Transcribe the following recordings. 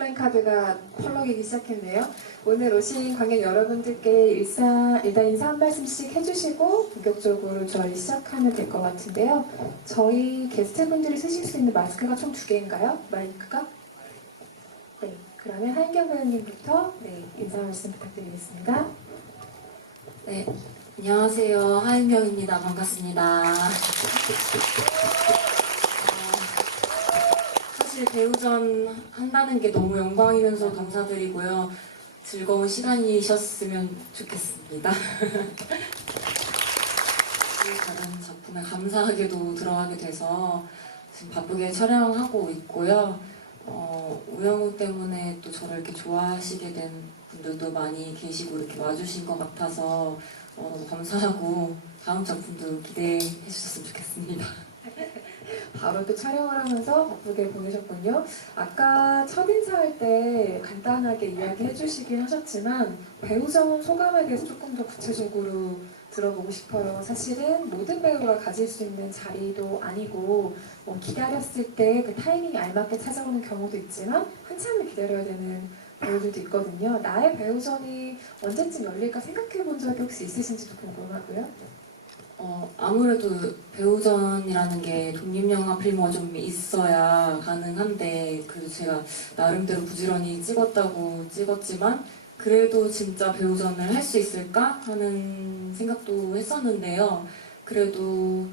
플랜카드가 펄럭이기 시작했네요. 오늘 오신 관객 여러분들께 일단 인사 한 말씀씩 해주시고 본격적으로 저희 시작하면 될 것 같은데요. 저희 게스트분들이 쓰실 수 있는 마스크가 총 2개인가요? 마이크가? 네, 그러면 하인경 배우님부터 인사 말씀 부탁드리겠습니다. 네, 안녕하세요. 하인경입니다. 반갑습니다. 사실 배우전 한다는 게 너무 영광이면서 감사드리고요. 즐거운 시간이셨으면 좋겠습니다. 다른 작품에 감사하게도 들어가게 돼서 지금 바쁘게 촬영하고 있고요. 우영우 때문에 또 저를 이렇게 좋아하시게 된 분들도 많이 계시고 이렇게 와주신 것 같아서 너무 감사하고 다음 작품도 기대해 주셨으면 좋겠습니다. 바로 또 촬영을 하면서 바쁘게 보내셨군요. 아까 첫인사할 때 간단하게 이야기해 주시긴 하셨지만 배우전 소감에 대해서 조금 더 구체적으로 들어보고 싶어요. 사실은 모든 배우가 가질 수 있는 자리도 아니고 기다렸을 때 그 타이밍이 알맞게 찾아오는 경우도 있지만 한참을 기다려야 되는 배우들도 있거든요. 나의 배우전이 언제쯤 열릴까 생각해 본 적이 혹시 있으신지도 궁금하고요. 아무래도 배우전이라는 게 독립영화 필모가 좀 있어야 가능한데 그래도 제가 나름대로 부지런히 찍었지만 그래도 진짜 배우전을 할 수 있을까 하는 생각도 했었는데요. 그래도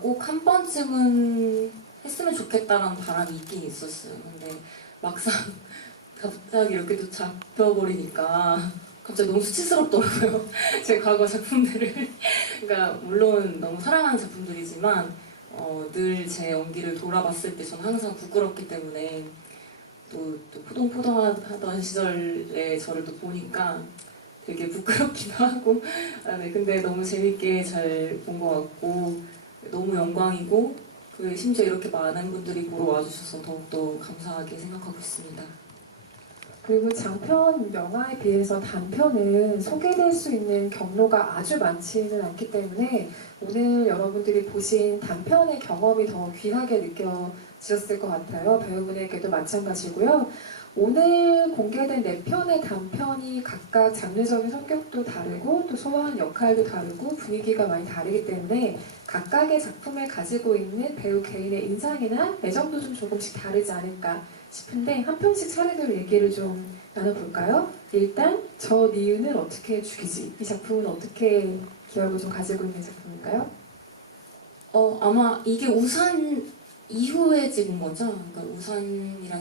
꼭 한 번쯤은 했으면 좋겠다라는 바람이 있긴 있었어요. 근데 막상 갑자기 이렇게 또 잡혀버리니까 갑자기 너무 수치스럽더라고요. 제 과거 작품들을. 그러니까 물론 너무 사랑하는 작품들이지만 늘 제 연기를 돌아봤을 때 저는 항상 부끄럽기 때문에 또 포동포동하던 시절에 저를 또 보니까 되게 부끄럽기도 하고 네, 근데 너무 재밌게 잘 본 것 같고 너무 영광이고 심지어 이렇게 많은 분들이 보러 와주셔서 더욱더 감사하게 생각하고 있습니다. 그리고 장편 영화에 비해서 단편은 소개될 수 있는 경로가 아주 많지는 않기 때문에 오늘 여러분들이 보신 단편의 경험이 더 귀하게 느껴지셨을 것 같아요. 배우분에게도 마찬가지고요. 오늘 공개된 4편의 단편이 각각 장르적인 성격도 다르고 또 소화한 역할도 다르고 분위기가 많이 다르기 때문에 각각의 작품을 가지고 있는 배우 개인의 인상이나 애정도 좀 조금씩 다르지 않을까 싶은데 한 편씩 차례대로 얘기를 좀 나눠볼까요? 일단 저 니은을 어떻게 죽이지? 이 작품은 어떻게 기억을 좀 가지고 있는 작품인가요? 아마 이게 우산 이후에 찍은 거죠. 그러니까 우산을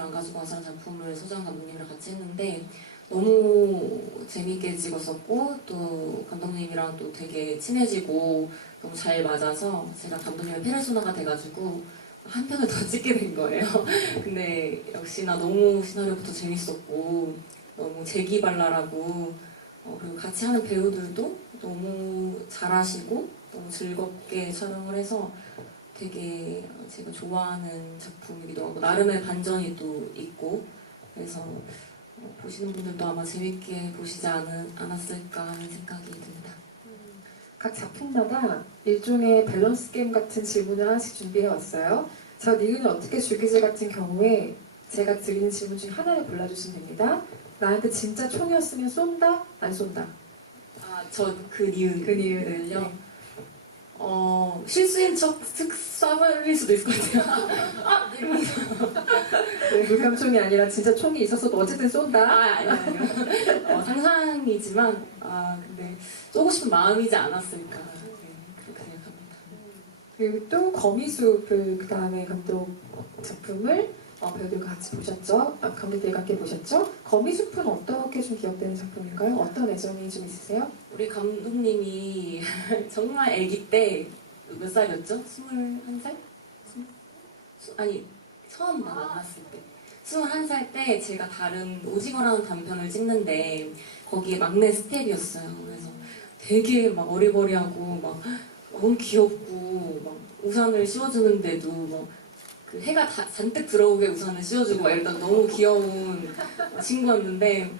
안 가지고 와서라는 작품을 서장 감독님이랑 같이 했는데 너무 재밌게 찍었었고 또 감독님이랑 또 되게 친해지고 너무 잘 맞아서 제가 감독님의 페르소나가 돼가지고 한 편을 더 찍게 된 거예요. 근데 역시나 너무 시나리오부터 재밌었고 너무 재기발랄하고 그리고 같이 하는 배우들도 너무 잘하시고 너무 즐겁게 촬영을 해서 되게 제가 좋아하는 작품이기도 하고 나름의 반전이 또 있고 그래서 보시는 분들도 아마 재밌게 보시지 않았을까 하는 생각이 듭니다. 각 작품마다 일종의 밸런스 게임 같은 질문을 하나씩 준비해왔어요. 저 니은을 어떻게 죽이지 같은 경우에 제가 드리는 질문 중에 하나를 골라주시면 됩니다. 나한테 진짜 총이었으면 쏜다? 안 쏜다? 저 그 니은을요? 네. 실수인 척 쏴버릴 수도 있을 것 같아요. 이러면서. 네, 물감총이 아니라 진짜 총이 있었어도 어쨌든 쏜다? 아니요. 상상이지만, 근데 쏘고 싶은 마음이지 않았을까. 네, 그렇게 생각합니다. 그리고 또 거미숲을 그 다음에 감독 작품을 배우들과 같이 보셨죠? 감독들과 함께 보셨죠? 거미숲은 어떻게 좀 기억되는 작품인가요? 어떤 애정이 좀 있으세요? 우리 감독님이 정말 아기 때 몇 살이었죠? 21살? 아니 처음 만났을 때 21살 때 제가 다른 오징어라는 단편을 찍는데 거기에 막내 스텝이었어요. 그래서 되게 막 어리버리하고 막 너무 귀엽고 막 우산을 씌워주는데도 막 그 해가 잔뜩 들어오게 우산을 씌워주고 막 이러다 너무 귀여운 친구였는데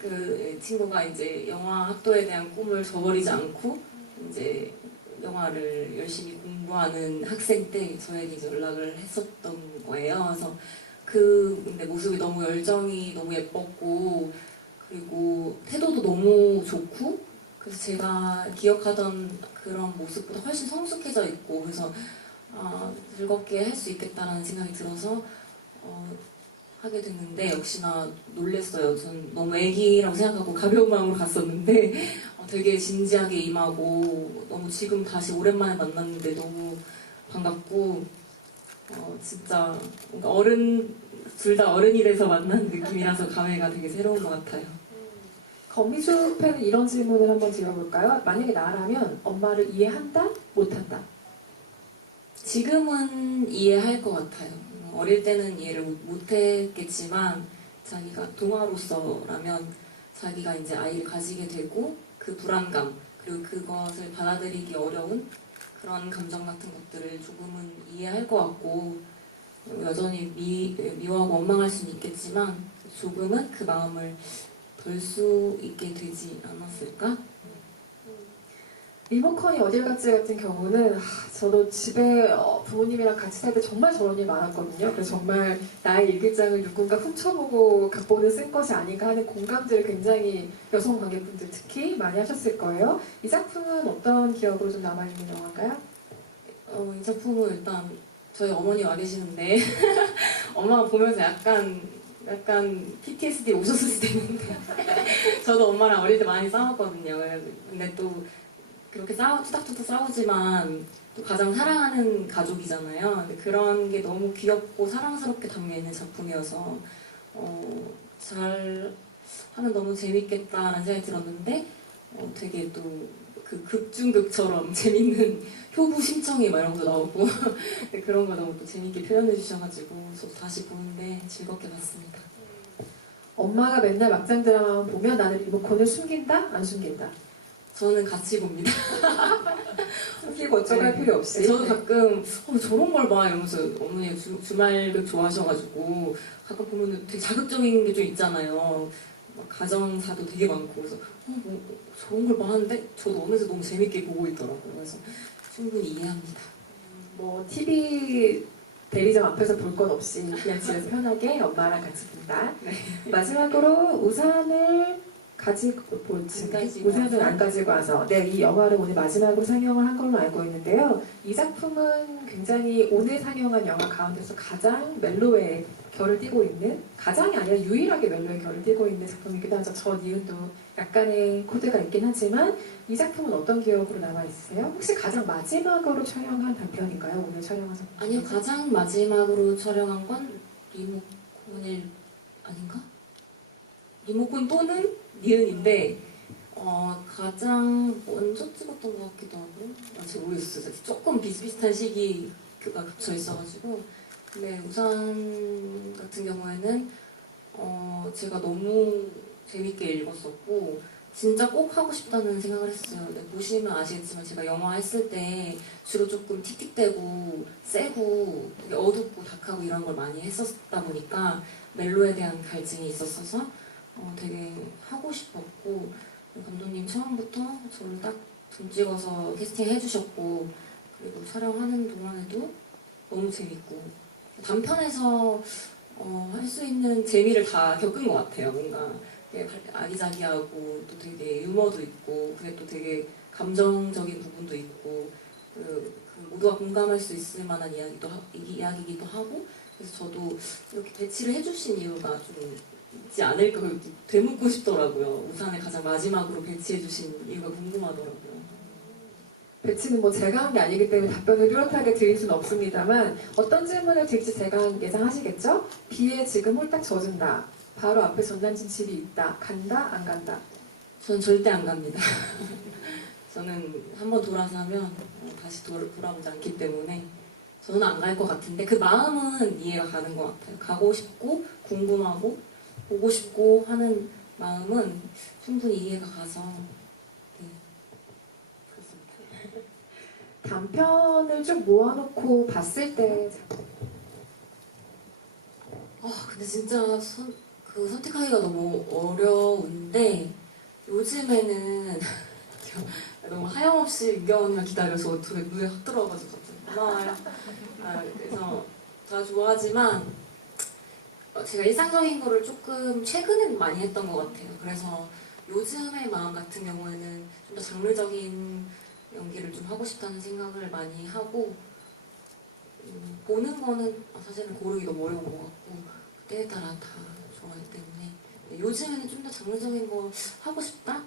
그 친구가 이제 영화 학도에 대한 꿈을 저버리지 않고 이제 영화를 열심히 공부하는 학생 때 저에게 이제 연락을 했었던 거예요. 그래서 근데 모습이 너무 열정이 너무 예뻤고 그리고 태도도 너무 좋고 그래서 제가 기억하던 그런 모습보다 훨씬 성숙해져 있고 그래서 즐겁게 할 수 있겠다라는 생각이 들어서 하게 됐는데 역시나 놀랬어요. 전 너무 애기라고 생각하고 가벼운 마음으로 갔었는데 되게 진지하게 임하고 너무 지금 다시 오랜만에 만났는데 너무 반갑고 진짜 뭔가 둘 다 어른이 돼서 만난 느낌이라서 감회가 되게 새로운 것 같아요. 권미주 팬은 이런 질문을 한번 드려볼까요? 만약에 나라면 엄마를 이해한다? 못한다? 지금은 이해할 것 같아요. 어릴 때는 이해를 못했겠지만 자기가 동화로서라면 자기가 이제 아이를 가지게 되고 그 불안감 그리고 그것을 받아들이기 어려운 그런 감정 같은 것들을 조금은 이해할 것 같고 여전히 미워하고 원망할 수는 있겠지만 조금은 그 마음을 덜 수 있게 되지 않았을까? 리모컨이 어딜 갔지 같은 경우는 저도 집에 부모님이랑 같이 살 때 정말 저런 일 많았거든요. 그래서 정말 나의 일기장을 누군가 훔쳐보고 각본을 쓴 것이 아닌가 하는 공감들을 굉장히 여성 관객분들 특히 많이 하셨을 거예요. 이 작품은 어떤 기억으로 좀 남아있는 영화인가요? 이 작품은 일단 저희 어머니 와 계시는데 엄마가 보면서 약간 PTSD 오셨을 수도 있는데 저도 엄마랑 어릴 때 많이 싸웠거든요. 근데 또 그렇게 투닥투닥 싸우지만 또 가장 사랑하는 가족이잖아요. 근데 그런 게 너무 귀엽고 사랑스럽게 담겨있는 작품이어서 잘 하면 너무 재밌겠다라는 생각이 들었는데 되게 또 그 극중극처럼 재밌는 효부 심청이 막 이런 거 나오고 그런 거 너무 또 재밌게 표현해 주셔가지고 저도 다시 보는데 즐겁게 봤습니다. 엄마가 맨날 막장 드라마만 보면 나는 리모컨을 숨긴다? 안 숨긴다? 저는 같이 봅니다. 숨기고 어쩌할 필요 없이. 저도 가끔 저런 걸 봐 이러면서 어머니가 주말극 좋아하셔가지고 가끔 보면 되게 자극적인 게 좀 있잖아요. 막 가정사도 되게 많고 그래서 뭐 저런 걸 봐 하는데 저도 어느새 너무 재밌게 보고 있더라고요. 그래서 충분히 이해합니다. 뭐 TV 대리점 앞에서 볼 것 없이 그냥 집에서 편하게 엄마랑 같이 본다. 네. 마지막으로 우산을 가지고 볼지 안 가지고 우산을 와서? 안 가지고 와서 이 영화를 오늘 마지막으로 상영을 한 걸로 알고 있는데요. 이 작품은 굉장히 오늘 상영한 영화 가운데서 가장 멜로의 결을 띠고 있는 가장이 아니라 유일하게 멜로의 결을 띠고 있는 작품이기도 하죠. 저 니은도 약간의 코드가 있긴 하지만 이 작품은 어떤 기억으로 남아 있으세요? 혹시 가장 마지막으로 촬영한 단편인가요? 오늘 촬영한 작품? 아니요, 가장 마지막으로 촬영한 건 리모컨일 아닌가? 리모컨 또는 니은인데 가장 먼저 찍었던 것 같기도 하고 잘 모르겠어요. 조금 비슷비슷한 시기가 겹쳐 있어가지고 근데 우산 같은 경우에는 제가 너무 재밌게 읽었었고 진짜 꼭 하고 싶다는 생각을 했어요. 근데 보시면 아시겠지만 제가 영화 했을 때 주로 조금 틱틱대고 세고 되게 어둡고 dak하고 이런 걸 많이 했었다 보니까 멜로에 대한 갈증이 있었어서 되게 하고 싶었고 감독님 처음부터 저를 딱 돈 찍어서 캐스팅 해주셨고 그리고 촬영하는 동안에도 너무 재밌고 단편에서 할 수 있는 재미를 다 겪은 것 같아요. 뭔가 되게 아기자기하고 또 되게 유머도 있고 그게 또 되게 감정적인 부분도 있고 그 모두가 공감할 수 있을 만한 이야기이기도 하고 그래서 저도 이렇게 배치를 해주신 이유가 좀 있지 않을까 되묻고 싶더라고요. 우산을 가장 마지막으로 배치해주신 이유가 궁금하더라고요. 배치는 뭐 제가 한 게 아니기 때문에 답변을 뚜렷하게 드릴 수는 없습니다만 어떤 질문을 드릴지 대강 예상하시겠죠? 비에 지금 홀딱 젖은다. 바로 앞에 전단진 집이 있다. 간다? 안 간다? 저는 절대 안 갑니다. 저는 한번 돌아서면 다시 돌아오지 않기 때문에 저는 안 갈 것 같은데 그 마음은 이해가 가는 것 같아요. 가고 싶고 궁금하고 보고 싶고 하는 마음은 충분히 이해가 가서 네. 그렇습니다. 단편을 쭉 모아놓고 봤을 때 근데 진짜 선택하기가 너무 어려운데 요즘에는 너무 하염없이 은경 언니가 기다려서 되게 눈에 확 들어가지고 갑자기 고마워요. 그래서 다 좋아하지만 제가 일상적인 거를 조금 최근엔 많이 했던 것 같아요. 그래서 요즘의 마음 같은 경우에는 좀 더 장르적인 연기를 좀 하고 싶다는 생각을 많이 하고 보는 거는 사실은 고르기 너무 어려운 것 같고 때에 따라 다 좋아하기 때문에 요즘에는 좀 더 장르적인 거 하고 싶다?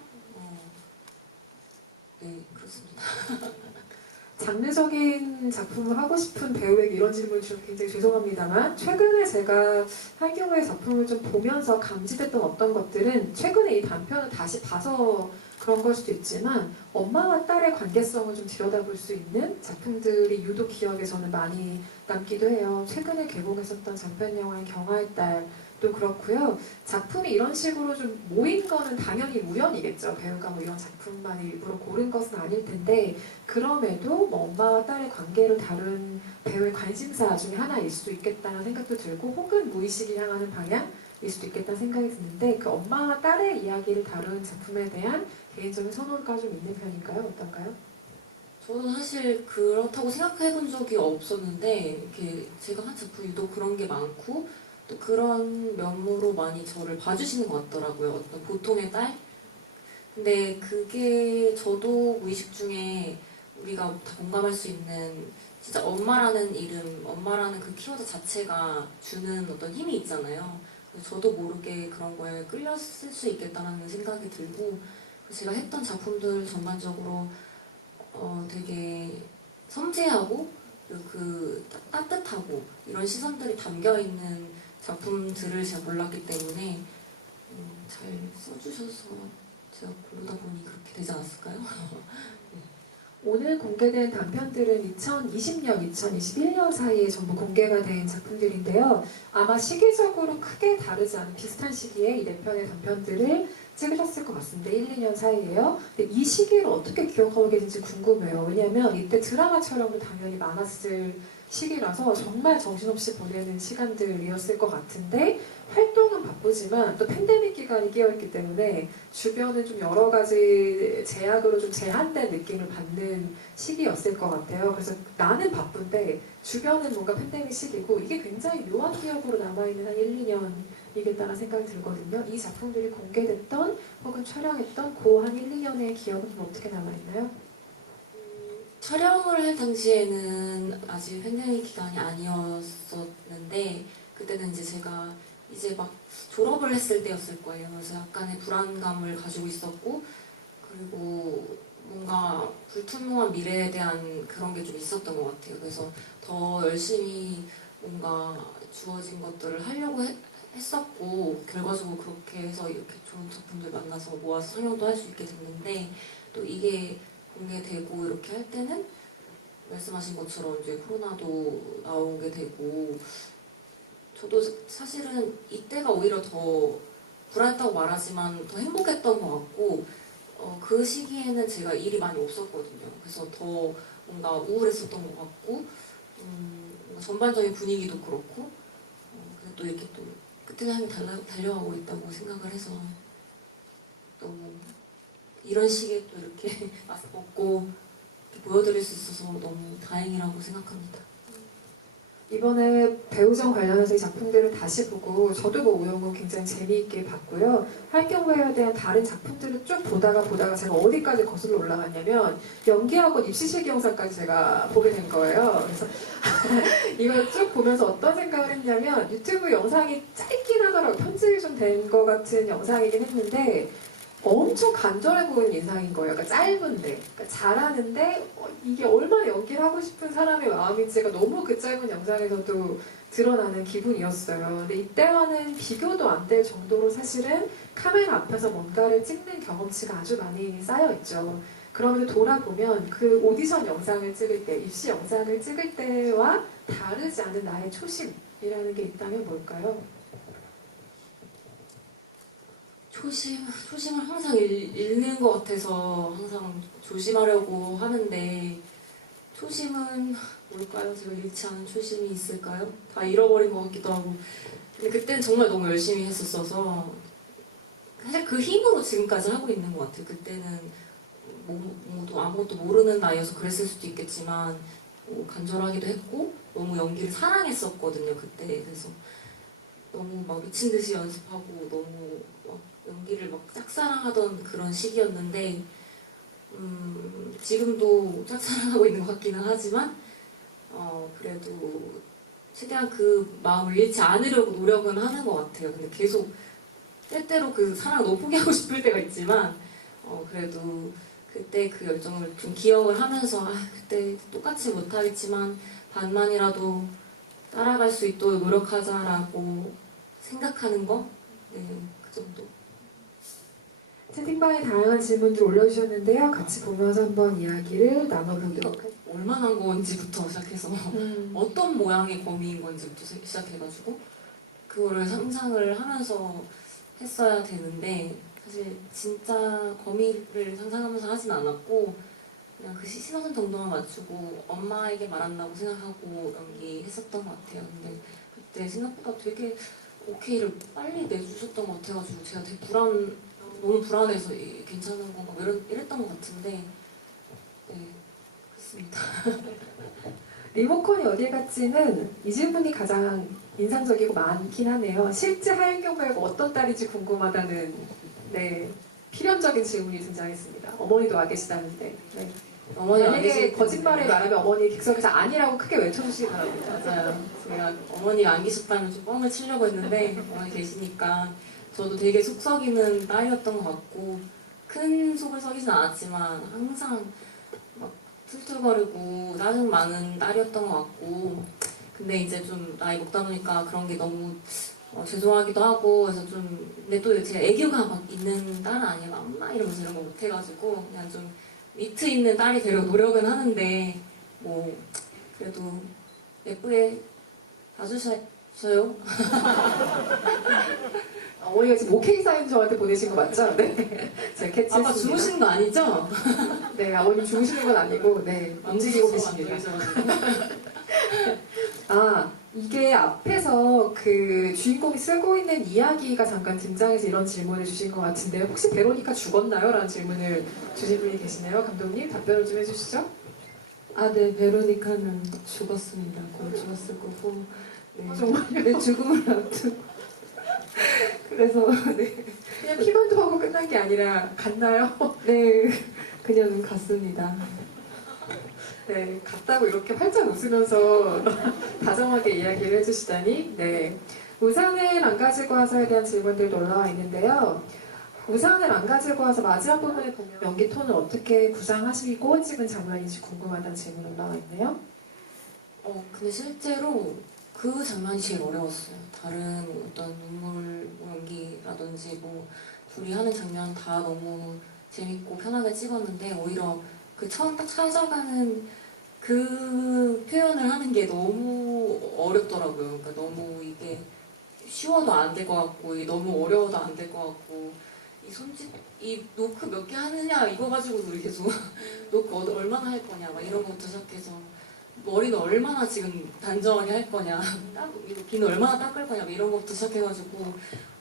네, 그렇습니다. 장르적인 작품을 하고 싶은 배우에게 이런 질문을 주셔서 굉장히 죄송합니다만 최근에 제가 한경우의 작품을 좀 보면서 감지됐던 어떤 것들은 최근에 이 단편을 다시 봐서 그런 걸 수도 있지만 엄마와 딸의 관계성을 좀 들여다볼 수 있는 작품들이 유독 기억에 저는 많이 남기도 해요. 최근에 개봉했었던 장편 영화인 경아의 딸도 그렇고요. 작품이 이런 식으로 좀 모인 거는 당연히 우연이겠죠. 배우가 뭐 이런 작품만 일부러 고른 것은 아닐 텐데 그럼에도 뭐 엄마와 딸의 관계를 다룬 배우의 관심사 중에 하나일 수도 있겠다는 생각도 들고 혹은 무의식이 향하는 방향일 수도 있겠다는 생각이 드는데 그 엄마와 딸의 이야기를 다룬 작품에 대한 개인적인 선호가 좀 있는 편인가요? 어떤가요? 저도 사실 그렇다고 생각해 본 적이 없었는데 이렇게 제가 한 작품 유독 그런 게 많고 또 그런 면모로 많이 저를 봐주시는 것 같더라고요. 어떤 보통의 딸? 근데 그게 저도 무의식 중에 우리가 다 공감할 수 있는 진짜 엄마라는 이름, 엄마라는 그 키워드 자체가 주는 어떤 힘이 있잖아요. 그래서 저도 모르게 그런 거에 끌렸을 수 있겠다는 생각이 들고 제가 했던 작품들 전반적으로 되게 섬세하고 그 따뜻하고 이런 시선들이 담겨 있는 작품들을 제가 몰랐기 때문에 잘 써주셔서 제가 고르다 보니 그렇게 되지 않았을까요? 오늘 공개된 단편들은 2020년, 2021년 사이에 전부 공개가 된 작품들인데요. 아마 시기적으로 크게 다르지 않은 비슷한 시기에 이 네 편의 단편들을 찍으셨을 것 같습니다. 1, 2년 사이에요. 근데 이 시기를 어떻게 기억하고 계신지 궁금해요. 왜냐하면 이때 드라마 촬영도 당연히 많았을 시기라서 정말 정신없이 보내는 시간들이었을 것 같은데 활동은 바쁘지만 또 팬데믹 기간이 끼어있기 때문에 주변은 좀 여러 가지 제약으로 좀 제한된 느낌을 받는 시기였을 것 같아요. 그래서 나는 바쁜데 주변은 뭔가 팬데믹 시기고 이게 굉장히 묘한 기억으로 남아있는 한 1, 2년이겠다는 생각이 들거든요. 이 작품들이 공개됐던 혹은 촬영했던 그 한 1, 2년의 기억은 좀 어떻게 남아있나요? 촬영을 할 당시에는 아직 팬데믹 기간이 아니었었는데 그때는 이제 제가 이제 막 졸업을 했을 때였을 거예요. 그래서 약간의 불안감을 가지고 있었고 그리고 뭔가 불투명한 미래에 대한 그런 게 좀 있었던 것 같아요. 그래서 더 열심히 뭔가 주어진 것들을 하려고 했었고 결과적으로 그렇게 해서 이렇게 좋은 작품들 만나서 모아서 상영도 할 수 있게 됐는데 또 이게 공개되고 이렇게 할 때는 말씀하신 것처럼 이제 코로나도 나오게 되고 저도 사실은 이때가 오히려 더 불안했다고 말하지만 더 행복했던 것 같고 그 시기에는 제가 일이 많이 없었거든요. 그래서 더 뭔가 우울했었던 것 같고 뭔가 전반적인 분위기도 그렇고 근데 또 이렇게 또 끝을 향해 달려가고 있다고 생각을 해서 너무 이런 시기에 또 이렇게 먹고 보여드릴 수 있어서 너무 다행이라고 생각합니다. 이번에 배우전 관련해서 이 작품들을 다시 보고 저도 뭐 우영우 굉장히 재미있게 봤고요. 한경우에 대한 다른 작품들을 쭉 보다가 제가 어디까지 거슬러 올라갔냐면 연기학원 입시실기 영상까지 제가 보게 된 거예요. 그래서 이걸 쭉 보면서 어떤 생각을 했냐면 유튜브 영상이 짧긴 하더라고요. 편집이 좀 된 것 같은 영상이긴 했는데 엄청 간절해 보이는 인상인 거예요. 그러니까 짧은데, 그러니까 잘하는데 이게 얼마나 연기를 하고 싶은 사람의 마음인지가 너무 그 짧은 영상에서도 드러나는 기분이었어요. 근데 이때와는 비교도 안 될 정도로 사실은 카메라 앞에서 뭔가를 찍는 경험치가 아주 많이 쌓여 있죠. 그러면서 돌아보면 그 오디션 영상을 찍을 때, 입시 영상을 찍을 때와 다르지 않은 나의 초심이라는 게 있다면 뭘까요? 초심을 항상 잃는 것 같아서 항상 조심하려고 하는데 초심은 뭘까요? 제가 잃지 않은 초심이 있을까요? 다 잃어버린 것 같기도 하고 근데 그때는 정말 너무 열심히 했었어서 사실 그 힘으로 지금까지 하고 있는 것 같아요. 그때는 뭐 아무것도 모르는 나이여서 그랬을 수도 있겠지만 뭐 간절하기도 했고 너무 연기를 사랑했었거든요. 그때 그래서 너무 막 미친 듯이 연습하고 너무 막 연기를 막 짝사랑하던 그런 시기였는데 지금도 짝사랑하고 있는 것 같기는 하지만 그래도 최대한 그 마음을 잃지 않으려고 노력은 하는 것 같아요. 근데 계속 때때로 그 사랑을 너무 포기하고 싶을 때가 있지만 그래도 그때 그 열정을 좀 기억을 하면서 그때 똑같이 못하겠지만 반만이라도 따라갈 수 있도록 노력하자라고 생각하는 거? 네, 그 정도. 채팅방에 다양한 질문들 올려주셨는데요. 같이 보면서 한번 이야기를 나눠보도록 할게요. 얼마나 한 건지부터 시작해서 어떤 모양의 거미인 건지부터 시작해가지고 그거를 상상을 하면서 했어야 되는데 사실 진짜 거미를 상상하면서 하진 않았고 그냥 그 시선 정도만 맞추고 엄마에게 말한다고 생각하고 연기했었던 것 같아요. 근데 그때 생각보다 되게 오케이를 빨리 내주셨던 것 같아가지고 제가 되게 너무 불안해서 괜찮은 건가 뭐 이랬던 것 같은데 네, 그렇습니다. 리모컨이 어딜 갔지는 이 질문이 가장 인상적이고 많긴 하네요. 실제 하윤경 말고 어떤 딸인지 궁금하다는 네, 필연적인 질문이 등장했습니다. 어머니도 와 계시다는데. 네. 어머니 안 만약에 계실 거짓말을 텐데. 말하면 어머니 객석에서 아니라고 크게 외쳐주시기 바랍니다. 맞아요. 제가 어머니 안 계셨다면 좀 뻥을 치려고 했는데 어머니 계시니까 저도 되게 속 썩이는 딸이었던 것 같고 큰 속을 썩이진 않았지만 항상 막 툴툴거리고 짜증 많은 딸이었던 것 같고 근데 이제 좀 나이 먹다 보니까 그런 게 너무 죄송하기도 하고 그래서 좀 근데 또 제가 애교가 막 있는 딸은 아니에요. 엄마 이러면서 이런 거 못해가지고 그냥 좀 위트 있는 딸이 되려고 노력은 하는데 뭐 그래도 예쁘게 봐주셔요. 어머니가 지금 오케이 사인 저한테 보내신 거 맞죠? 네. 제가 캐치했습니다. 아빠 주무시는 거 아니죠? 네, 아버님 주무시는 건 아니고, 네, 움직이고 계십니다. 아, 이게 앞에서 그 주인공이 쓰고 있는 이야기가 잠깐 등장해서 이런 질문을 주신 것 같은데요. 혹시 베로니카 죽었나요? 라는 질문을 주신 분이 계시네요. 감독님, 답변을 좀 해주시죠. 아, 네, 베로니카는 죽었습니다. 곧 죽었을 거고. 네, 정말요? 내 죽음을 앞둔. 그래서, 네, 그냥 피만도 하고 끝난 게 아니라 갔나요? 네, 그냥 갔습니다. 네, 갔다고 이렇게 활짝 웃으면서 다정하게 이야기를 해주시다니, 네. 우산을 안 가지고 와서에 대한 질문들도 올라와 있는데요. 우산을 안 가지고 와서 마지막 부분에 보면 연기 톤을 어떻게 구상하시고 찍은 장면인지 궁금하다는 질문이 올라와 있네요. 근데 실제로 그 장면이 제일 어려웠어요. 다른 어떤 눈물 뭐 연기라든지 뭐 둘이 하는 장면 다 너무 재밌고 편하게 찍었는데 오히려 그 처음 딱 찾아가는 그 표현을 하는 게 너무 어렵더라고요. 그러니까 너무 이게 쉬워도 안 될 것 같고 이게 너무 어려워도 안 될 것 같고 이 노크 몇 개 하느냐 이거 가지고도 우리 계속 노크 얼마나 할 거냐 막 이런 것부터 시작해서 머리는 얼마나 지금 단정하게 할 거냐 이거 비는 얼마나 닦을 거냐 막 이런 것부터 시작해가지고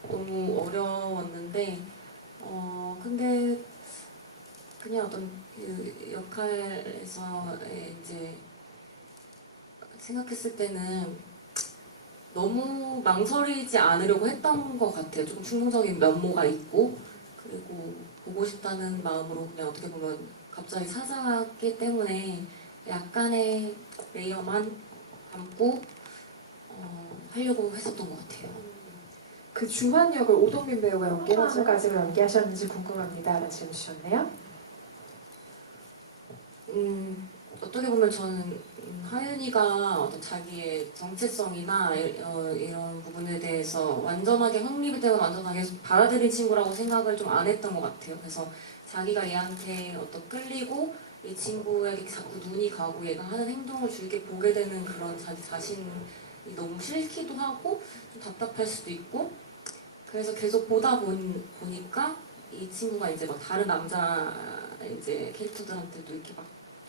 너무 어려웠는데 근데 그냥 어떤 그 역할에서 이제 생각했을 때는 너무 망설이지 않으려고 했던 것 같아요. 조금 충동적인 면모가 있고 그리고 보고 싶다는 마음으로 그냥 어떻게 보면 갑자기 찾아왔기 때문에 약간의 레이어만 담고 하려고 했었던 것 같아요. 그 중환 역을 오동민 배우가 얼마까지로 연기하셨는지 궁금합니다. 라는 질문 주셨네요. 어떻게 보면 저는 하윤이가 어떤 자기의 정체성이나 이런 부분에 대해서 완전하게 확립이 되고 완전하게 받아들인 친구라고 생각을 좀 안 했던 것 같아요. 그래서 자기가 얘한테 어떤 끌리고 이 친구에게 자꾸 눈이 가고 얘가 하는 행동을 줄게 보게 되는 그런 자기 자신이 너무 싫기도 하고 좀 답답할 수도 있고 그래서 계속 보니까 이 친구가 이제 막 다른 남자 이제 캐릭터들한테도 이렇게 막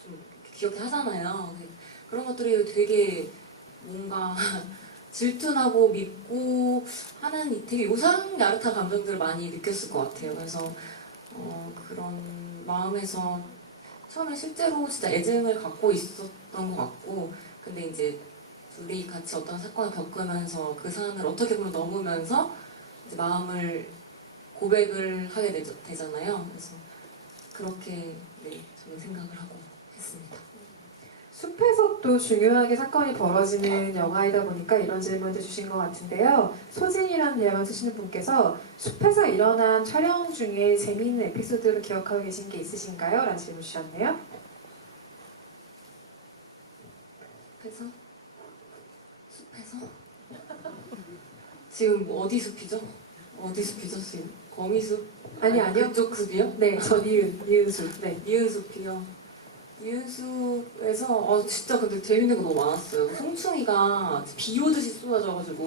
좀 귀엽게 하잖아요. 그런 것들이 되게 뭔가 질투나고 밉고 하는 되게 요상야릇한 감정들을 많이 느꼈을 것 같아요. 그래서 그런 마음에서 처음에 실제로 진짜 애증을 갖고 있었던 것 같고 근데 이제 둘이 같이 어떤 사건을 겪으면서 그 사안을 어떻게 보면 넘으면서 이제 마음을 고백을 하게 되잖아요. 그래서 그렇게 네, 저는 생각을 하고 했습니다. 숲에서 또 중요하게 사건이 벌어지는 영화이다 보니까 이런 질문도 주신 것 같은데요. 소진이라는 예명 쓰시는 분께서 숲에서 일어난 촬영 중에 재미있는 에피소드를 기억하고 계신 게 있으신가요? 라는 질문 주셨네요. 숲에서? 지금 어디 숲이죠? 어디 숲이죠 지금? 거미숲? 아니요. 그쪽 숲이요? 네, 저 니은 숲. 네. 니은숲이요. 니은숲에서 진짜 근데 재밌는 거 너무 많았어요. 송충이가 비 오듯이 쏟아져가지고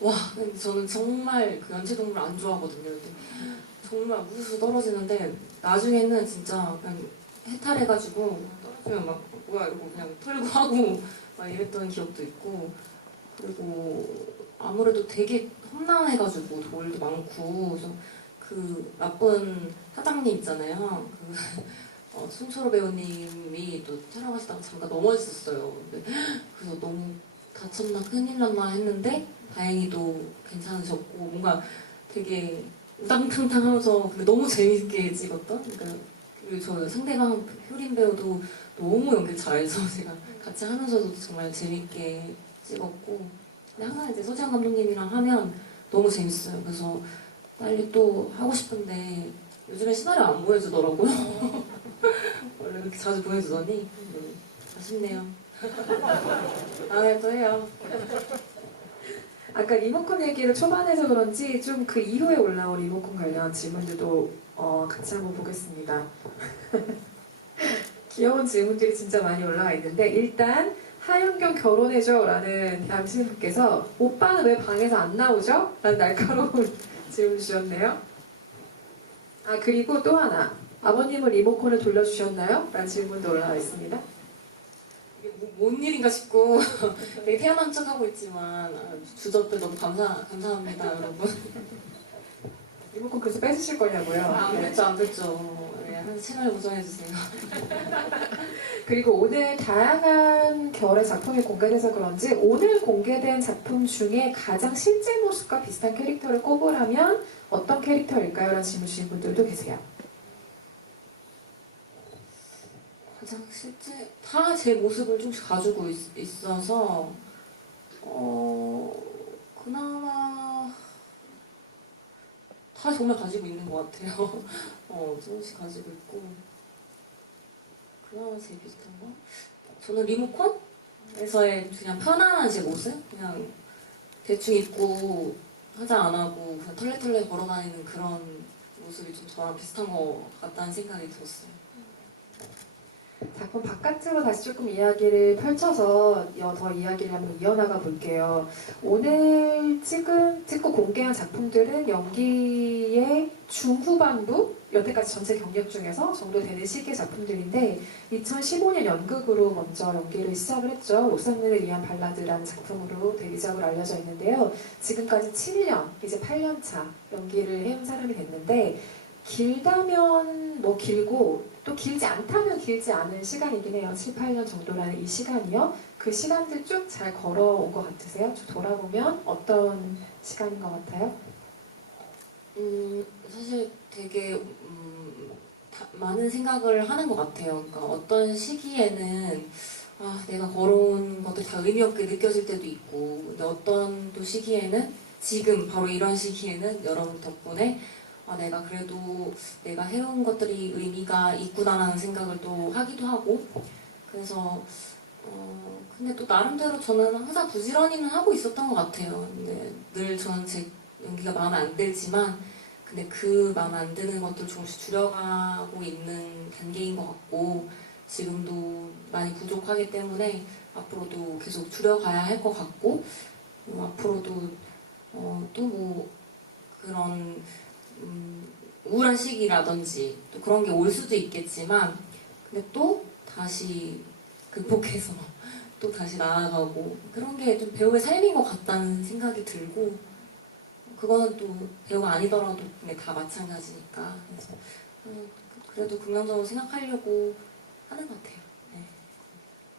와 근데 저는 정말 그 연체동물 안 좋아하거든요. 근데 정말 우수수 떨어지는데 나중에는 진짜 그냥 해탈해가지고 떨어지면 막 뭐야 이러고 그냥 털고 하고 막 이랬던 기억도 있고 그리고 아무래도 되게 험난해가지고 돌도 많고 그래서 그 나쁜 사장님 있잖아요. 송철호 배우님이 또 촬영하시다가 잠깐 넘어졌었어요. 그래서 너무 다쳤나 큰일 났나 했는데 다행히도 괜찮으셨고 뭔가 되게 우당탕탕하면서 근데 너무 재밌게 찍었던 그러니까 그리고 저 상대방 효린 배우도 너무 연기 잘해서 제가 같이 하면서도 정말 재밌게 찍었고 근데 항상 이제 서지현 감독님이랑 하면 너무 재밌어요. 그래서 빨리 또 하고 싶은데 요즘에 시나리오 안 보여주더라고요. 원래 그렇게 자주 보여주더니 아쉽네요. 다음에 또 해요. 아까 리모컨 얘기를 초반에서 그런지 좀 그 이후에 올라온 리모컨 관련 질문들도 같이 한번 보겠습니다. 귀여운 질문들이 진짜 많이 올라와 있는데 일단 하윤경 결혼해줘 라는 남신 분께서 오빠는 왜 방에서 안 나오죠? 라는 날카로운 질문 주셨네요. 아 그리고 또 하나 아버님은 리모컨을 돌려주셨나요? 라는 질문도 올라와 있습니다. 이게 뭔 일인가 싶고 되게 태어난 척 하고 있지만 주접들 너무 감사합니다 여러분. 리모컨 그래서 뺏으실 거냐고요? 안 됐죠 안 됐죠. 네, 한 채널 고정해주세요. 그리고 오늘 다양한 결의 작품이 공개돼서 그런지 오늘 공개된 작품 중에 가장 실제 모습과 비슷한 캐릭터를 꼽으라면 어떤 캐릭터일까요? 라는 질문 주신 분들도 계세요. 가장 실제 다 제 모습을 좀씩 가지고 있어서 그나마 다 정말 가지고 있는 것 같아요. 조금씩 가지고 있고 그나마 제일 비슷한 거 저는 리모컨에서의 그냥 편안한 제 모습 그냥 대충 입고 화장 안 하고 그냥 털레털레 걸어다니는 그런 모습이 좀 저랑 비슷한 것 같다는 생각이 들었어요. 작품 바깥으로 다시 조금 이야기를 펼쳐서 더 이야기를 한번 이어나가 볼게요. 오늘 찍고 공개한 작품들은 연기의 중후반부, 여태까지 전체 경력 중에서 정도 되는 시기의 작품들인데 2015년 연극으로 먼저 연기를 시작을 했죠. 옥상문을 위한 발라드라는 작품으로 데뷔작으로 알려져 있는데요. 지금까지 7년, 이제 8년 차 연기를 해온 사람이 됐는데 길다면 뭐 길고 또 길지 않다면 길지 않은 시간이긴 해요. 7, 8년 정도라는 이 시간이요. 그 시간들 쭉 잘 걸어온 것 같으세요? 좀 돌아보면 어떤 시간인 것 같아요? 사실 되게 많은 생각을 하는 것 같아요. 그러니까 어떤 시기에는 내가 걸어온 것들 다 의미 없게 느껴질 때도 있고 근데 어떤 또 시기에는 지금 바로 이런 시기에는 여러분 덕분에 내가 그래도 내가 해온 것들이 의미가 있구나라는 생각을 또 하기도 하고 그래서 근데 또 나름대로 저는 항상 부지런히는 하고 있었던 것 같아요. 근데 늘 저는 제 연기가 마음에 안 들지만 근데 그 마음에 안 드는 것들 조금씩 줄여가고 있는 단계인 것 같고 지금도 많이 부족하기 때문에 앞으로도 계속 줄여가야 할 것 같고 앞으로도 또 뭐 그런 우울한 시기라든지 또 그런 게 올 수도 있겠지만 근데 또 다시 극복해서 또 다시 나아가고 그런 게 좀 배우의 삶인 것 같다는 생각이 들고 그거는 또 배우가 아니더라도 근데 다 마찬가지니까 그래서 그래도 긍정적으로 생각하려고 하는 것 같아요. 네.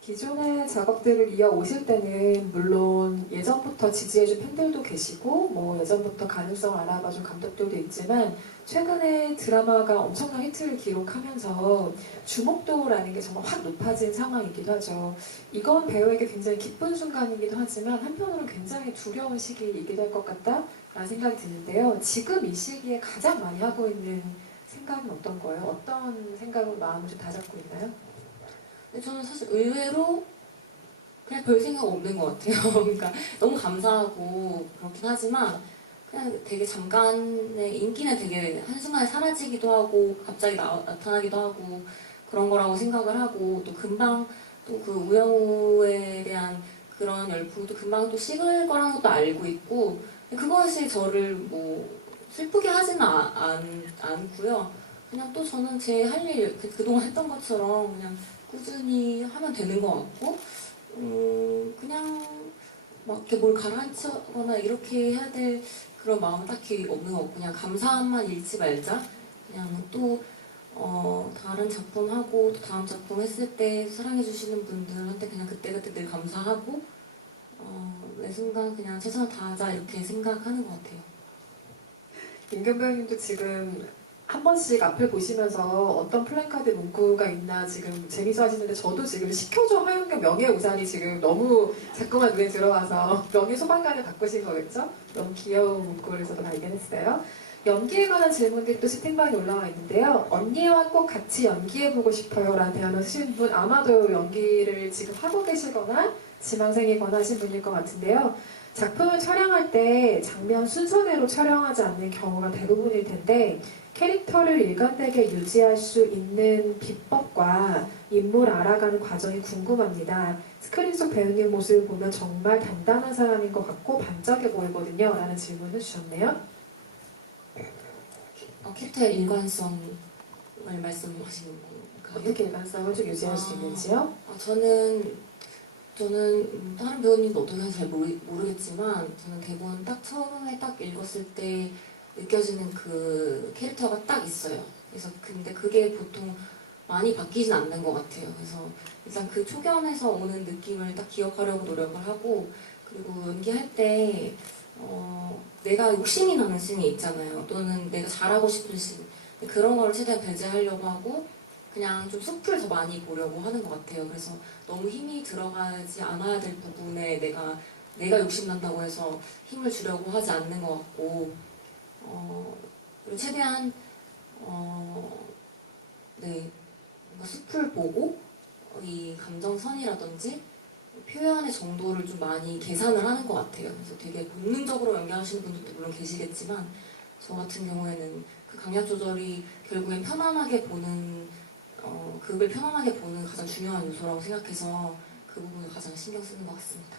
기존의 작업들을 이어오실 때는 물론 예전부터 지지해준 팬들도 계시고 뭐 예전부터 가능성 알아봐준 감독들도 있지만 최근에 드라마가 엄청난 히트를 기록하면서 주목도라는 게 정말 확 높아진 상황이기도 하죠. 이건 배우에게 굉장히 기쁜 순간이기도 하지만 한편으로는 굉장히 두려운 시기이기도 할 것 같다라는 생각이 드는데요. 지금 이 시기에 가장 많이 하고 있는 생각은 어떤 거예요? 어떤 생각으로 마음을 좀 다잡고 있나요? 근데 저는 사실 의외로 그냥 별 생각 없는 것 같아요. 그러니까 너무 감사하고 그렇긴 하지만 그냥 되게 잠깐의 인기는 되게 한순간에 사라지기도 하고 갑자기 나타나기도 하고 그런 거라고 생각을 하고 또 금방 또 그 우영우에 대한 그런 열풍도 금방 또 식을 거라는 것도 알고 있고 그것이 저를 뭐 슬프게 하지는 않고요. 그냥 또 저는 제 할 일 그동안 했던 것처럼 그냥 꾸준히 하면 되는 것 같고 그냥 막 이렇게 뭘 가라앉히거나 이렇게 해야 될 그런 마음은 딱히 없는 것 같고 그냥 감사함만 잃지 말자. 그냥 또 다른 작품 하고 또 다음 작품 했을 때 사랑해주시는 분들한테 그냥 그때그때 늘 감사하고 매 순간 그냥 최선을 다하자 이렇게 생각하는 것 같아요. 윤경 배우님도 지금 한 번씩 앞을 보시면서 어떤 플랜카드 문구가 있나 지금 재미있어 하시는데 저도 지금 시켜줘 하윤경 명예우산이 지금 너무 자꾸만 눈에 들어와서 명예소방관을 바꾸신 거겠죠? 너무 귀여운 문구를 저도 발견했어요. 연기에 관한 질문들이 또 채팅방에 올라와 있는데요. 언니와 꼭 같이 연기해보고 싶어요 라는 대화를 쓰신 분 아마도 연기를 지금 하고 계시거나 지망생이거나 하신 분일 것 같은데요. 작품을 촬영할 때 장면 순서대로 촬영하지 않는 경우가 대부분일 텐데 캐릭터를 일관되게 유지할 수 있는 비법과 인물 알아가는 과정이 궁금합니다. 스크린 속 배우님 모습을 보면 정말 단단한 사람인 것 같고 반짝여 보이거든요. 라는 질문을 주셨네요. 캐릭터의 일관성을 말씀하시는 건가요? 어떻게 일관성을 좀 유지할 수 있는지요? 저는 다른 배우님도 어떻게 하는지 잘 모르겠지만 저는 대본 딱 처음에 딱 읽었을 때 느껴지는 그 캐릭터가 딱 있어요. 그래서 근데 그게 보통 많이 바뀌진 않는 것 같아요. 그래서 일단 그 초견에서 오는 느낌을 딱 기억하려고 노력을 하고 그리고 연기할 때 내가 욕심이 나는 씬이 있잖아요. 또는 내가 잘하고 싶은 씬 그런 걸 최대한 배제하려고 하고 그냥 좀 숲을 더 많이 보려고 하는 것 같아요. 그래서 너무 힘이 들어가지 않아야 될 부분에 내가 욕심난다고 해서 힘을 주려고 하지 않는 것 같고 그리고 최대한 네 뭔가 숲을 보고 이 감정선이라든지 표현의 정도를 좀 많이 계산을 하는 것 같아요. 그래서 되게 본능적으로 연기하시는 분들도 물론 계시겠지만 저 같은 경우에는 그 강약 조절이 결국엔 편안하게 보는 극을 편안하게 보는 가장 중요한 요소라고 생각해서 그 부분을 가장 신경 쓰는 것 같습니다.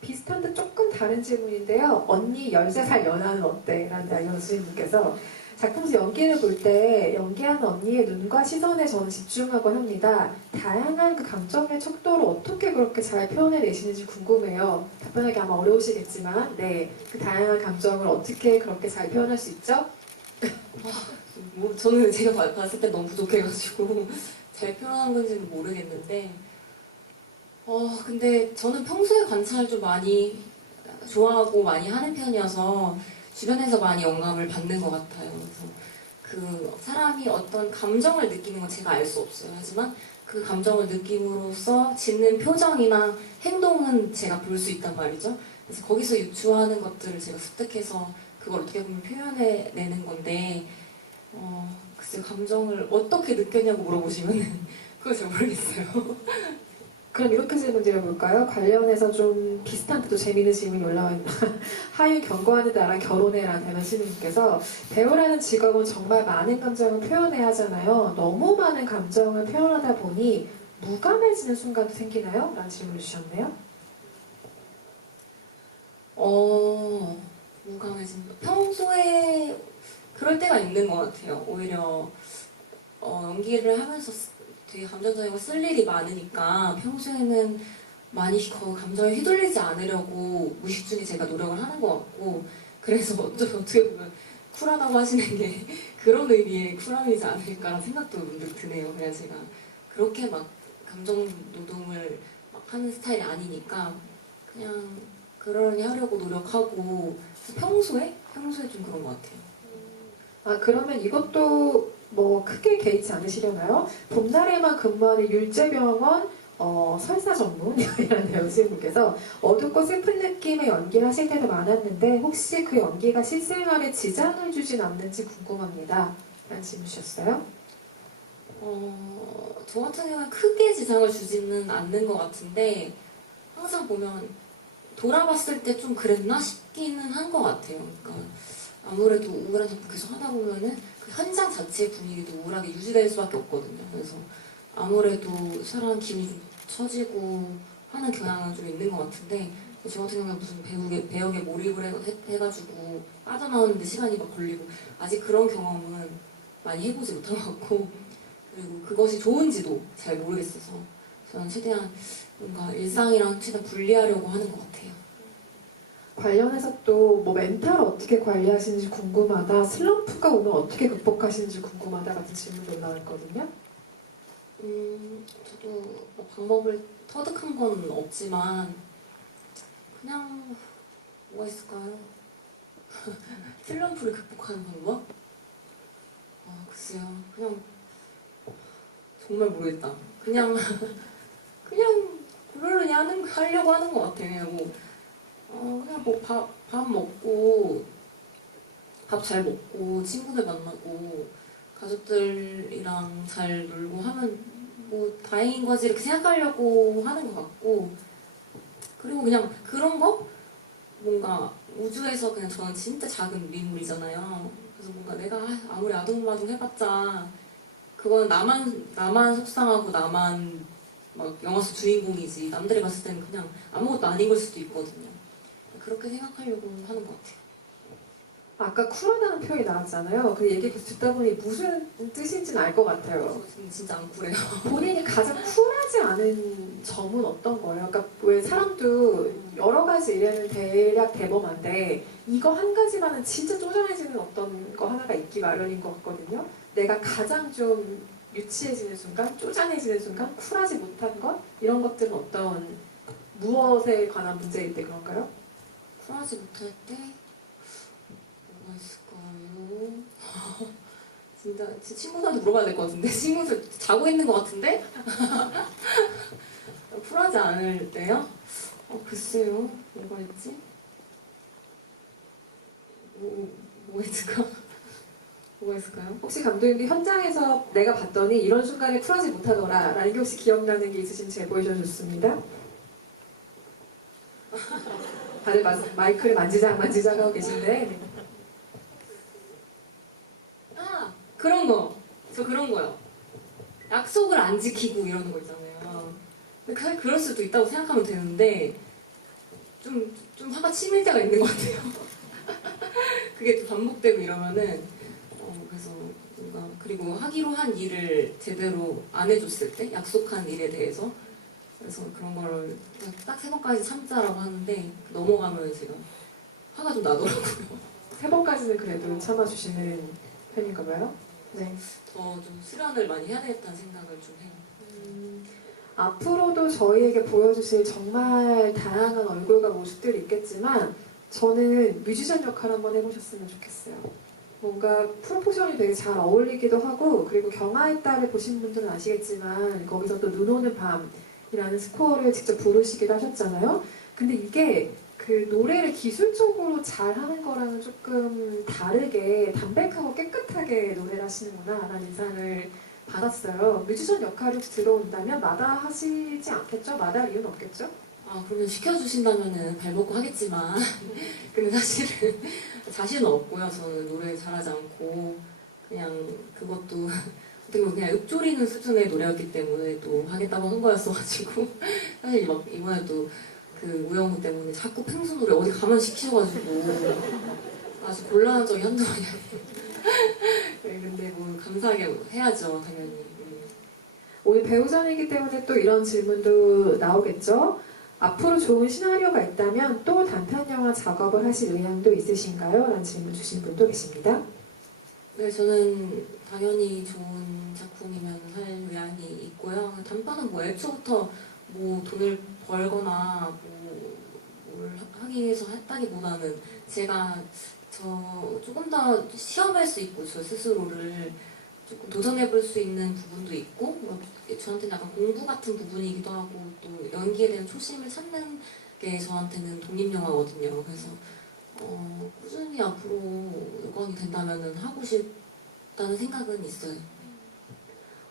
비슷한 듯 조금 다른 질문인데요. 언니 13살 연하는 어때? 라는 나연수님 분께서 작품에서 연기를 볼 때 연기하는 언니의 눈과 시선에 저는 집중하곤 합니다. 다양한 그 감정의 척도를 어떻게 그렇게 잘 표현해내시는지 궁금해요. 답변하기 아마 어려우시겠지만 네, 그 다양한 감정을 어떻게 그렇게 잘 표현할 수 있죠? 뭐 저는 제가 봤을 때 너무 부족해가지고 잘 표현한 건지는 모르겠는데 근데 저는 평소에 관찰을 좀 많이 좋아하고 많이 하는 편이어서 주변에서 많이 영감을 받는 것 같아요. 그래서 그 사람이 어떤 감정을 느끼는 건 제가 알 수 없어요. 하지만 그 감정을 느낌으로써 짓는 표정이나 행동은 제가 볼 수 있단 말이죠. 그래서 거기서 유추하는 것들을 제가 습득해서 그걸 어떻게 보면 표현해내는 건데 글쎄 감정을 어떻게 느꼈냐고 물어보시면 그걸 잘 모르겠어요. 그럼 이렇게 질문 드려볼까요? 관련해서 좀 비슷한 또 재미있는 질문이 올라와 있나? 하윤 경고하는 나랑 결혼해라는 대면시민님께서 배우라는 직업은 정말 많은 감정을 표현해야 하잖아요. 너무 많은 감정을 표현하다 보니 무감해지는 순간도 생기나요? 라는 질문을 주셨네요. 무감해진다. 평소에 그럴 때가 있는 것 같아요. 오히려 연기를 하면서 되게 감정적이고 쓸 일이 많으니까 평소에는 많이 감정에 휘둘리지 않으려고 무의식 중에 제가 노력을 하는 것 같고 그래서 어떻게 보면 쿨하다고 하시는 게 그런 의미의 쿨함이지 않을까라는 생각도 문득 드네요. 그냥 제가 그렇게 막 감정 노동을 하는 스타일이 아니니까 그냥 그러려니 하려고 노력하고 평소에 좀 그런 것 같아요. 아, 그러면 이것도 뭐 크게 개의치 않으시려나요? 봄날에만 근무하는 율제병원 설사 전문이라는 배우신분께서 어둡고 슬픈 느낌의 연기를 하실 때도 많았는데 혹시 그 연기가 실생활에 지장을 주진 않는지 궁금합니다. 라는 질문 주셨어요. 저 같은 경우는 크게 지장을 주지는 않는 것 같은데 항상 보면 돌아봤을 때 좀 그랬나 싶기는 한 것 같아요. 그러니까 아무래도 우울한 작품 계속 하다 보면은 그 현장 자체의 분위기도 우울하게 유지될 수밖에 없거든요. 그래서 아무래도 사람 기분이 좀 처지고 하는 경향은 좀 있는 것 같은데 저 같은 경우는 무슨 배역에 몰입을 해가지고 빠져나오는데 시간이 막 걸리고 아직 그런 경험은 많이 해보지 못한 것 같고 그리고 그것이 좋은지도 잘 모르겠어서 저는 최대한 뭔가 일상이랑 최대한 분리하려고 하는 것 같아요. 관련해서 또 뭐 멘탈을 어떻게 관리하시는지 궁금하다, 슬럼프가 오면 어떻게 극복하시는지 궁금하다 같은 질문도 올라왔거든요. 저도 뭐 방법을 터득한 건 없지만 그냥 뭐가 있을까요? 슬럼프를 극복하는 방법? 글쎄요. 그냥 정말 모르겠다. 그냥 그러려니 하려고 하는 것 같아요. 그냥 그냥 뭐 밥 먹고 밥 잘 먹고 친구들 만나고 가족들이랑 잘 놀고 하면 뭐 다행인 거지 이렇게 생각하려고 하는 것 같고 그리고 그냥 그런 거 뭔가 우주에서 그냥 저는 진짜 작은 미물이잖아요. 그래서 뭔가 내가 아무리 아둥바둥 해봤자 그건 나만 속상하고 나만 막 영화 속 주인공이지 남들이 봤을 때는 그냥 아무것도 아닌 걸 수도 있거든요. 그렇게 생각하려고 하는 것 같아요. 아까 쿨하다는 표현이 나왔잖아요. 그 얘기 계속 듣다 보니 무슨 뜻인지는 알 것 같아요. 진짜 안 그래요. 본인이 가장 쿨하지 않은 점은 어떤 거예요? 그러니까 왜 사람도 여러 가지 일에는 대략 대범한데 이거 한 가지만은 진짜 쪼잔해지는 어떤 거 하나가 있기 마련인 것 같거든요. 내가 가장 좀 유치해지는 순간, 쪼잔해지는 순간, 쿨하지 못한 것? 이런 것들은 어떤 무엇에 관한 문제일 때 그런가요? 쿨하지 못할 때 뭐가 있을까요? 진짜 친구들한테 물어봐야 될 것 같은데 친구들 자고 있는 것 같은데? 쿨하지 않을 때요? 글쎄요. 뭐가 있지? 뭐가 있을까? 뭐가 있을까요? 혹시 감독님도 현장에서 내가 봤더니 이런 순간에 쿨하지 못하더라 라는 게 혹시 기억나는 게 있으신지 제보해 주셨습니다. 다들 마이크를 만지작 하고 계신데 그런 거. 저 그런 거요. 약속을 안 지키고 이러는 거 있잖아요. 근데 사실 그럴 수도 있다고 생각하면 되는데 좀 화가 치밀 때가 있는 것 같아요. 그게 또 반복되고 이러면은 그래서 뭔가 그리고 하기로 한 일을 제대로 안 해줬을 때 약속한 일에 대해서 그래서 그런 거를 딱 3번까지 참자라고 하는데 넘어가면 제가 화가 좀 나더라고요. 3번까지는 그래도 참아주시는 편인가 봐요. 네. 더 좀 수련을 많이 해야 되겠다는 생각을 좀 해요. 앞으로도 저희에게 보여주실 정말 다양한 얼굴과 모습들이 있겠지만 저는 뮤지션 역할 한번 해보셨으면 좋겠어요. 뭔가 프로포션이 되게 잘 어울리기도 하고 그리고 경아의 딸을 보신 분들은 아시겠지만 거기서 또 눈 오는 밤이라는 스코어를 직접 부르시기도 하셨잖아요. 근데 이게 그 노래를 기술적으로 잘하는 거랑은 조금 다르게 담백하고 깨끗하게 노래를 하시는구나 라는 인상을 받았어요. 뮤지션 역할이 들어온다면 마다하시지 않겠죠? 마다할 이유는 없겠죠? 그러면 시켜주신다면은 발벗고 하겠지만 근데 사실은 자신은 없고요. 저는 노래 잘하지 않고 그냥 그것도 어떻게 보면 그냥 읊조리는 수준의 노래였기 때문에 또 하겠다고 한 거였어가지고 사실 막 이번에 또 그 우영우 때문에 자꾸 펭수 노래 어디 가면 시키셔가지고 아주 곤란한 적이 한두 번이 아니에요. 네, 근데 뭐 감사하게 해야죠 당연히. 오늘 배우전이기 때문에 또 이런 질문도 나오겠죠? 앞으로 좋은 시나리오가 있다면 또 단편 영화 작업을 하실 의향도 있으신가요? 라는 질문 주신 분도 계십니다. 네, 저는 당연히 좋은 작품이면 할 의향이 있고요. 단편은 뭐 애초부터 뭐 돈을 벌거나 뭘 하기 위해서 했다기보다는 제가 조금 더 시험할 수 있고 저 스스로를 조금 도전해볼 수 있는 부분도 있고 저한테는 약간 공부 같은 부분이기도 하고 또 연기에 대한 초심을 찾는 게 저한테는 독립영화거든요. 그래서 꾸준히 앞으로 여건이 된다면 하고 싶다는 생각은 있어요.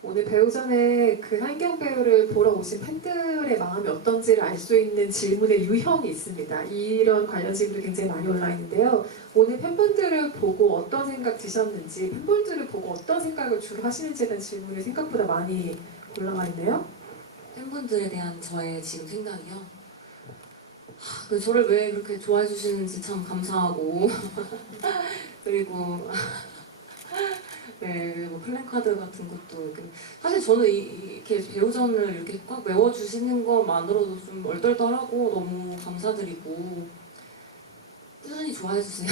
오늘 배우전에 그 한경 배우를 보러 오신 팬들의 마음이 어떤지를 알 수 있는 질문의 유형이 있습니다. 이런 관련 질문이 굉장히 많이 올라 있는데요. 오늘 팬분들을 보고 어떤 생각 드셨는지, 팬분들을 보고 어떤 생각을 주로 하시는지에 대한 질문이 생각보다 많이 올라와 있네요. 팬분들에 대한 저의 지금 생각이요. 저를 왜 그렇게 좋아해 주시는지 참 감사하고 그리고 네, 뭐 플랜카드 같은 것도 사실 저는 이렇게 배우전을 이렇게 꽉 메워주시는 것만으로도 좀 얼떨떨하고 너무 감사드리고 꾸준히 좋아해 주세요.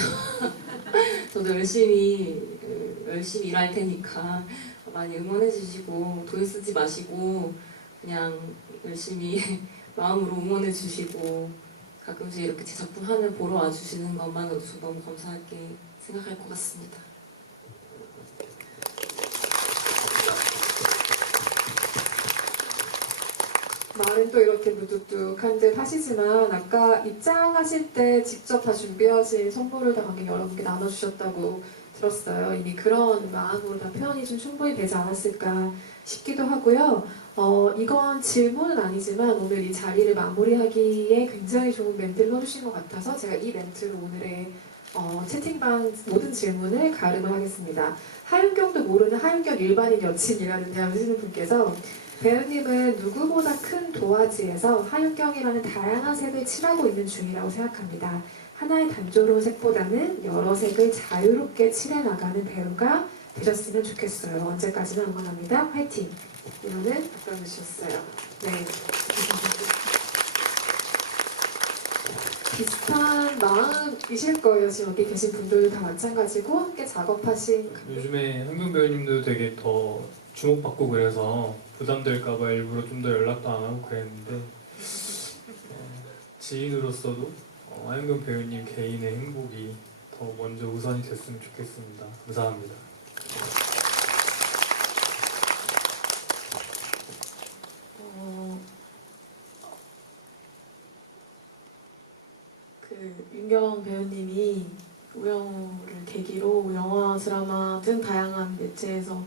저도 열심히 일할 테니까 많이 응원해 주시고 돈 쓰지 마시고 그냥 열심히 마음으로 응원해 주시고 가끔씩 이렇게 제 작품 하면 보러 와주시는 것만으로도 너무 감사하게 생각할 것 같습니다. 말은 또 이렇게 무뚝뚝한 듯 하시지만 아까 입장하실 때 직접 다 준비하신 선물을 다 관객 여러분께 나눠주셨다고 들었어요. 이미 그런 마음으로 다 표현이 좀 충분히 되지 않았을까 싶기도 하고요. 이건 질문은 아니지만 오늘 이 자리를 마무리하기에 굉장히 좋은 멘트를 넣어주신 것 같아서 제가 이 멘트로 오늘의 채팅방 모든 질문을 가름을 하겠습니다. 하윤경도 모르는 하윤경 일반인 여친이라는 하시는 분께서 배우님은 누구보다 큰 도화지에서 하윤경이라는 다양한 색을 칠하고 있는 중이라고 생각합니다. 하나의 단조로운 색보다는 여러 색을 자유롭게 칠해나가는 배우가 되셨으면 좋겠어요. 언제까지나 응원합니다. 화이팅! 이거는 답변을 주셨어요. 네. 비슷한 마음이실 거예요. 지금 여기 계신 분들도 다 마찬가지고 함께 작업하신 요즘에 한경 배우님도 되게 더 주목받고 그래서 부담될까봐 일부러 좀 더 연락도 안 하고 그랬는데 지인으로서도 한경 배우님 개인의 행복이 더 먼저 우선이 됐으면 좋겠습니다. 감사합니다. 윤경 배우님이 우영우를 계기로 영화, 드라마 등 다양한 매체에서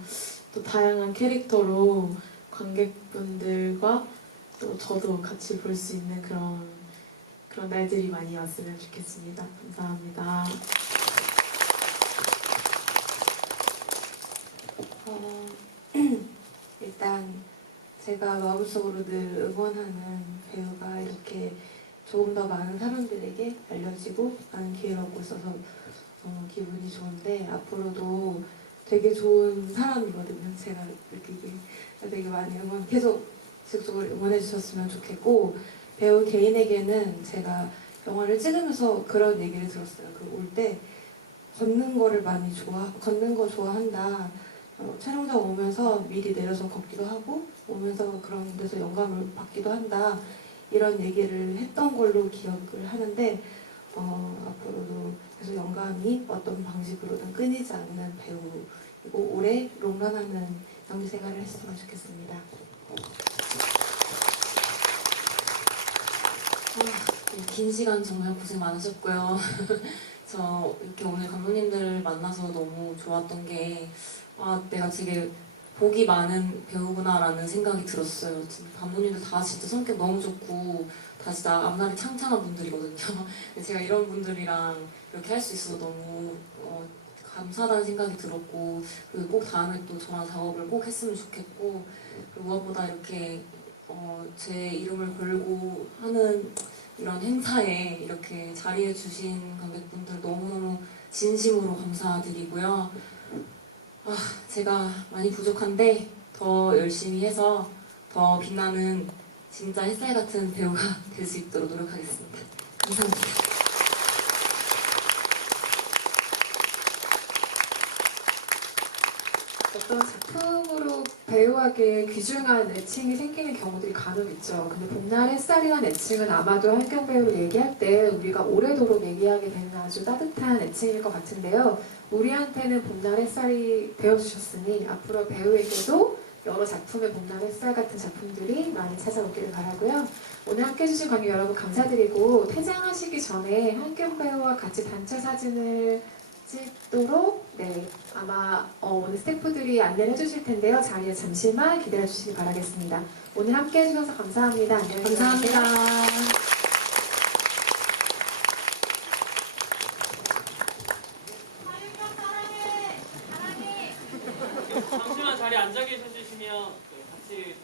또 다양한 캐릭터로 관객분들과 또 저도 같이 볼 수 있는 그런 날들이 많이 왔으면 좋겠습니다. 감사합니다. 일단 제가 마음속으로 늘 응원하는 배우가 이렇게 조금 더 많은 사람들에게 알려지고 많은 기회를 얻고 있어서 너무 기분이 좋은데 앞으로도 되게 좋은 사람이거든요. 제가 느끼기에 되게 많이 계속 지속적으로 응원해 주셨으면 좋겠고 배우 개인에게는 제가 영화를 찍으면서 그런 얘기를 들었어요. 올 때 걷는 거 좋아한다. 촬영장 오면서 미리 내려서 걷기도 하고 오면서 그런 데서 영감을 받기도 한다. 이런 얘기를 했던 걸로 기억을 하는데 앞으로도 계속 영감이 어떤 방식으로든 끊이지 않는 배우이고 오래 롱런하는 연기 생활을 했으면 좋겠습니다. 긴 시간 정말 고생 많으셨고요. 저 이렇게 오늘 감독님들을 만나서 너무 좋았던 게 내가 되게 복이 많은 배우구나라는 생각이 들었어요. 감독님들 다 진짜 성격 너무 좋고 다 진짜 앞날이 창창한 분들이거든요. 제가 이런 분들이랑 이렇게 할 수 있어서 너무 감사하다는 생각이 들었고 그리고 꼭 다음에 또 저랑 작업을 꼭 했으면 좋겠고 그리고 무엇보다 이렇게 제 이름을 걸고 하는 이런 행사에 이렇게 자리해 주신 관객분들 너무너무 진심으로 감사드리고요. 제가 많이 부족한데 더 열심히 해서 더 빛나는 진짜 햇살 같은 배우가 될 수 있도록 노력하겠습니다. 감사합니다. 어떤 작품을 일반적으로 배우에게 귀중한 애칭이 생기는 경우들이 간혹 있죠. 근데 봄날 햇살이라는 애칭은 아마도 한경 배우를 얘기할 때 우리가 오래도록 얘기하게 되는 아주 따뜻한 애칭일 것 같은데요. 우리한테는 봄날 햇살이 되어주셨으니 앞으로 배우에게도 여러 작품의 봄날 햇살 같은 작품들이 많이 찾아오기를 바라고요. 오늘 함께 해주신 관객 여러분 감사드리고 퇴장하시기 전에 한경 배우와 같이 단체 사진을 찍도록 아마 오늘 스태프들이 안내를 해주실 텐데요. 자리에 잠시만 기다려 주시기 바라겠습니다. 오늘 함께 해주셔서 감사합니다. 안녕히 계세요. 감사합니다. 잠시만 자리에 앉아 계셔 주시면 같이